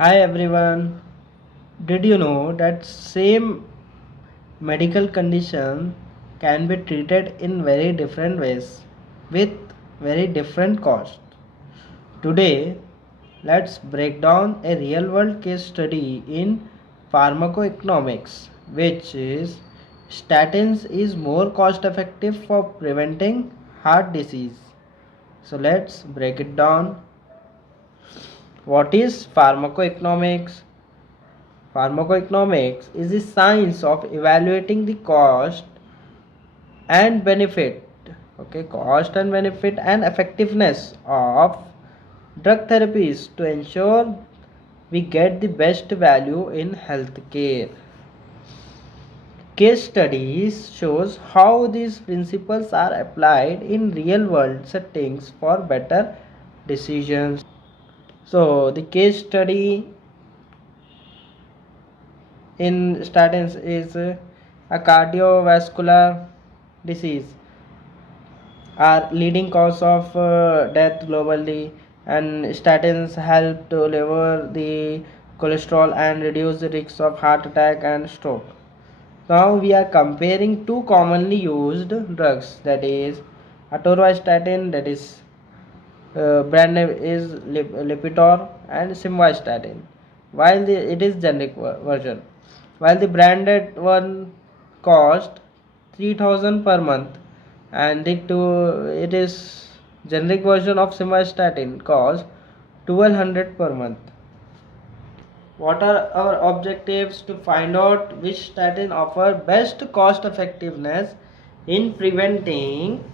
Hi everyone. Did you know that same medical condition can be treated in very different ways with very different cost? Today, let's break down a real world case study in pharmacoeconomics, which is statins is more cost effective for preventing heart disease. So let's break it down. What is pharmacoeconomics? Pharmacoeconomics is the science of evaluating the and benefit, cost and benefit and effectiveness of drug therapies to ensure we get the best value in healthcare. Case studies shows how these principles are applied in real world settings for better decisions. So the case study in statins is a cardiovascular disease are leading cause of death globally, and statins help to lower the cholesterol and reduce the risk of heart attack and stroke. Now we are comparing two commonly used drugs, that is atorvastatin, that is brand name is Lipitor, and simvastatin, while it is generic version. While the branded one cost 3000 per month, and it is generic version of simvastatin cost 1200 per month. What are our objectives? To find out which statin offer best cost effectiveness in preventing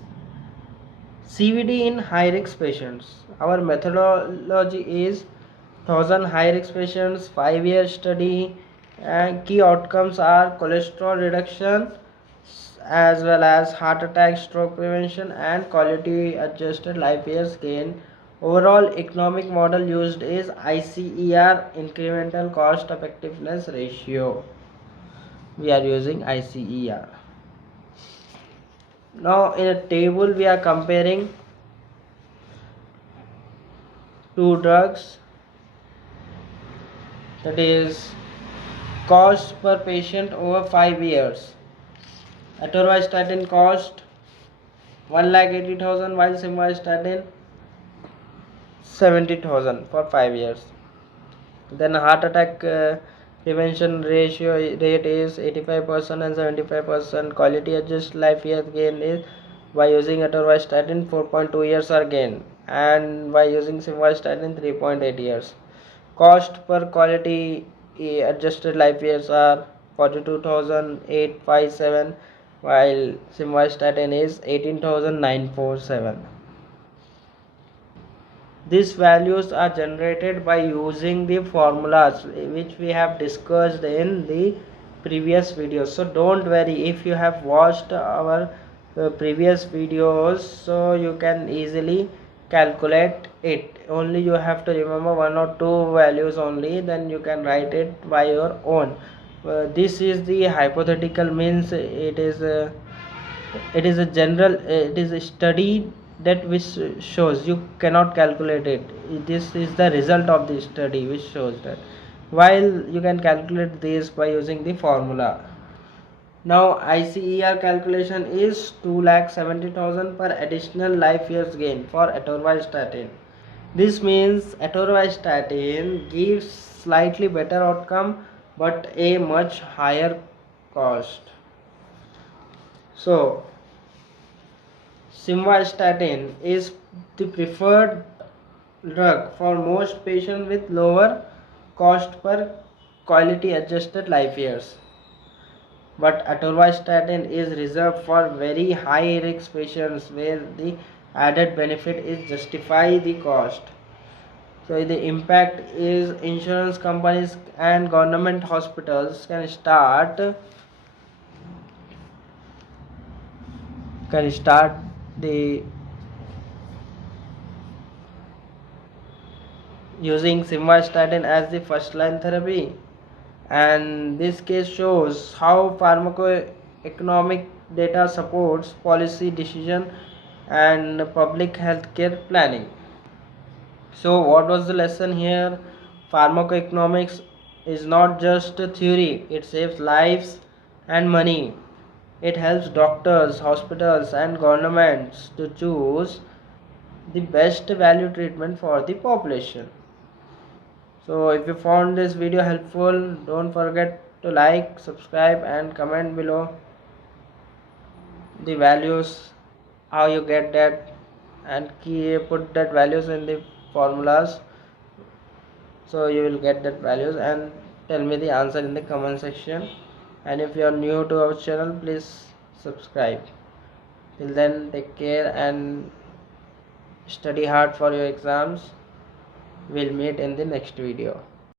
CVD in high risk patients. Our methodology is 1000 high risk patients, 5-year study, and key outcomes are cholesterol reduction as well as heart attack, stroke prevention, and quality adjusted life years gain. Overall economic model used is ICER, incremental cost effectiveness ratio. We are using ICER. Now in a table we are comparing two drugs, that is cost per patient over 5 years. Atorvastatin cost 1,80,000 while simvastatin 70,000 for 5 years. Then heart attack prevention rate is 85% and 75%. Quality adjusted life year gain is by using atorvastatin 4.2 years are gained, and by using simvastatin 3.8 years. Cost per quality adjusted life years are 42,857 while simvastatin is 18,947. These values are generated by using the formulas which we have discussed in the previous videos. So don't worry, if you have watched our previous videos, so you can easily calculate it. Only you have to remember one or two values only, then you can write it by your own. This is the hypothetical, means it is a general, it is a study that which shows you cannot calculate it. This is the result of the study which shows that, while you can calculate this by using the formula. Now ICER calculation is 2,70,000 per additional life years gain for atorvastatin. This means atorvastatin gives slightly better outcome but a much higher cost. So simvastatin is the preferred drug for most patients with lower cost per quality adjusted life years, but atorvastatin is reserved for very high risk patients where the added benefit is justify the cost. So the impact is insurance companies and government hospitals can start the using simvastatin as the first line therapy, and this case shows how pharmacoeconomic data supports policy decision and public healthcare planning. So what was the lesson here? Pharmacoeconomics is not just a theory, it saves lives and money. It helps doctors, hospitals, and governments to choose the best value treatment for the population. So, if you found this video helpful, don't forget to like, subscribe, and comment below the values, how you get that, and put that values in the formulas, so you will get that values, and tell me the answer in the comment section. And if you are new to our channel, please subscribe. Till then, take care and study hard for your exams. We'll meet in the next video.